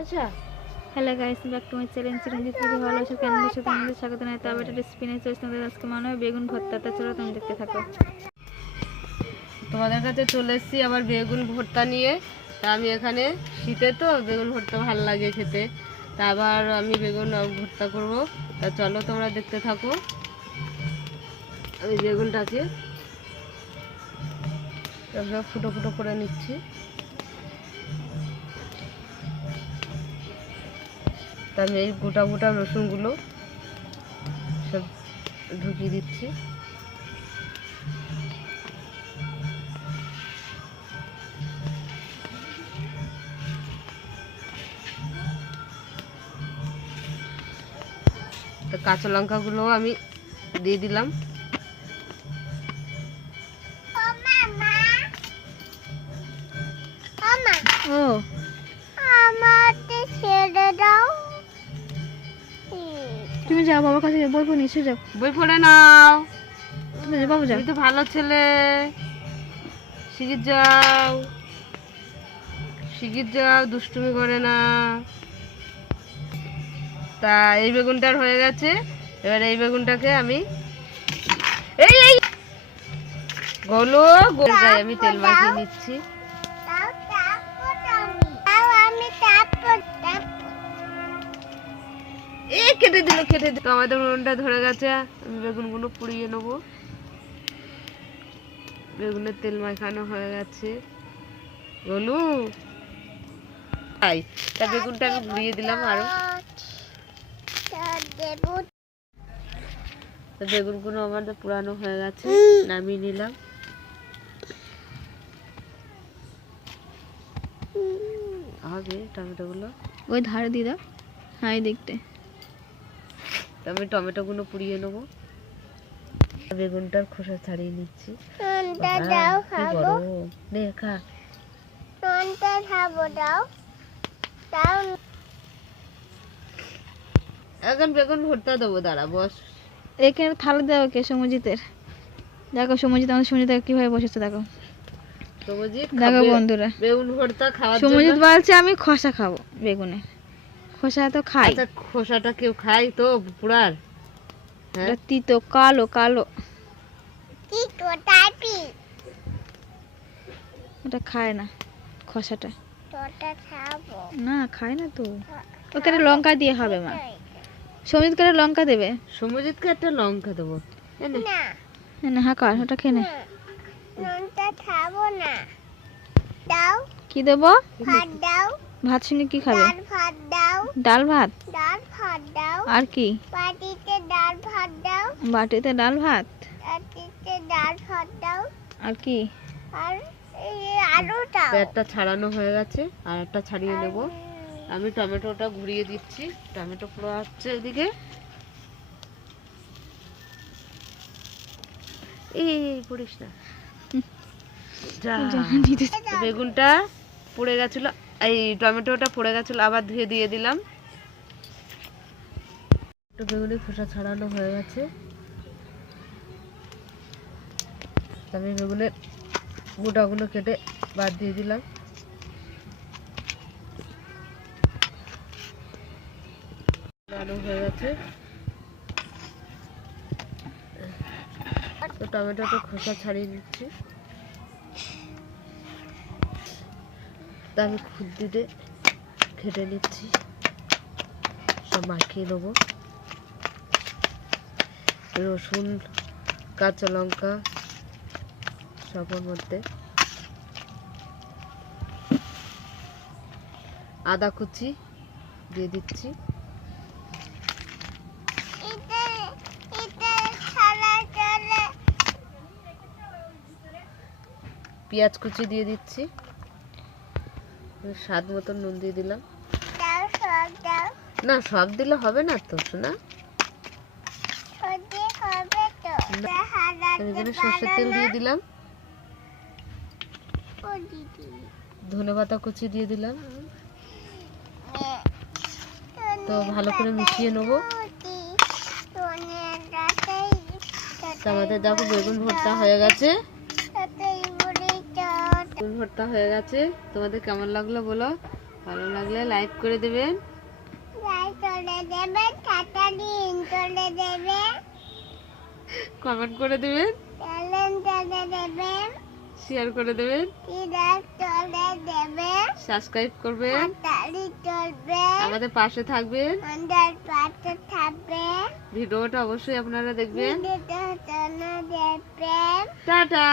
আচ্ছা, hello guys, back to my channel Chiranjit. Video ভালো আছে চ্যানেলের সাথে আমাদের স্বাগত জানাই। তবে এটা রেসিপি নিয়ে চলে আসলাম আজকে মনে হয় বেগুন ভর্তা। চলো তুমি দেখতে থাকো। তোমাদের কাছে চলে এসেছি আবার বেগুন ভর্তা নিয়ে। তা আমি এখানে শীতে তো বেগুন ভর্তা ভালো লাগে খেতে, তা আবার আমি বেগুন ভর্তা করব। তা চলো তোমরা দেখতে থাকো। আমি বেগুনটাকে তারপরে ফুটো ফুটো করে নিচ্ছি। তা আমি এই গোটা গোটা রসুনগুলো সব ঢুকিয়ে দিচ্ছি। তো কাঁচা লঙ্কাগুলো আমি দিয়ে দিলাম। ও তুমি যাও বাবার কাছে, বই পড়ে নিচে যাও। বই পড়ে নাও, তুমি যাও বাবু, যাও। তুমি তো ভালো ছেলে, শিগগির যাও শিগগির যাও, দুষ্টুমি করে না। তা এই বেগুনটার হয়ে গেছে। এবার এই বেগুনটাকে আমি এই গোলো গোল গায়ে আমি তেল মাখিয়ে নিচ্ছি। কেটে দিল আমাদের বেগুনটা ধরে গেছে। আমি বেগুনগুলো পুড়িয়ে নেবো। বেগুনের তেল মাখানো হয়ে গেছে। গোলু তা বেগুনটা আমি ঘুরিয়ে দিলাম আরো। বেগুনগুলো আমাদের পুরানো হয়ে গেছে, নামিয়ে নিলাম। হবে টমেটোগুলো ওই ধারে দিয়ে দাও। হ্যাঁ, এই দেখতে আমি টমেটোগুলো পুড়িয়ে নেবো। বেগুনটার খোসা ছাড়িয়ে নিচ্ছি। এখন বেগুন ভর্তা দেবো, দাঁড়া বস। এখানে থালা দাও কে সমজিতের। দেখো সমজিৎ, আমাদের সমজিৎ কিভাবে বসেছে দেখো। দেখো বন্ধুরা, বেগুন ভর্তা খাওয়ার সমজিৎ বলছে আমি খোসা খাবো। বেগুনের খোসা তো খাই। আচ্ছা, খোসাটা কেউ খায় তো পুরার? হ্যাঁ, তিতো কালো কালো ওটা খায় না, খোসাটা না খায় না তো। ওকে লঙ্কা দিয়ে হবে মা। সমজিৎকে লঙ্কা দেবে। সমজিৎকে একটা লঙ্কা দেবো। না হ্যাঁ কার ওটা খেয়ে নে। কি দেবো? ভাত সঙ্গে কি খাবে? ডাল ভাত। আর কি? বাটিতে ডাল ভাত। আর কি? একটা ছাড়ানো হয়ে গেছে, আর একটা ছাড়িয়ে নেব। আমি টমেটোটা ঘুরিয়ে দিচ্ছি। টমেটো পুরো আসছে এদিকে। এই পড়িস না। বেগুনটা পড়ে গেছিল, এই টমেটোটা পড়ে গেছিল, আবার ধুয়ে দিয়ে দিলাম। বেগুনের খোসা ছাড়ানো হয়ে গেছে। আমি বেগুনের গোটাগুলো কেটে বাদ দিয়ে দিলাম। হয়ে গেছে। তো টমেটোটা খোসা ছাড়িয়ে নিচ্ছি। তা আমি খুন্তিতে কেটে নিচ্ছি, সব মাখিয়ে নেবো। রসুন, কাঁচা লঙ্কা সবের মধ্যে আদা কুচি দিয়ে দিচ্ছি। পেঁয়াজ কুচি দিয়ে দিচ্ছি। স্বাদ মতো নুন দিয়ে দিলাম। না, সব দিলে হবে না তো শোনা। সর্ষের তেল দিয়ে দিলাম। ধনেপাতা কুচি দিয়ে দিলাম। তো ভালো করে মিশিয়ে নেবো। আমাদের দেখো বেগুন ভর্তা হয়ে গেছে। বেগুন ভর্তা হয়ে গেছে। তোমাদের কেমন লাগলো বলো। ভালো লাগলে লাইক করে দেবেন, কমেন্ট করে দেবেন, শেয়ার করে দেবেন, সাবস্ক্রাইব করবেন, আমাদের পাশে থাকবেন। ভিডিওটা অবশ্যই আপনারা দেখবেন। টাটা।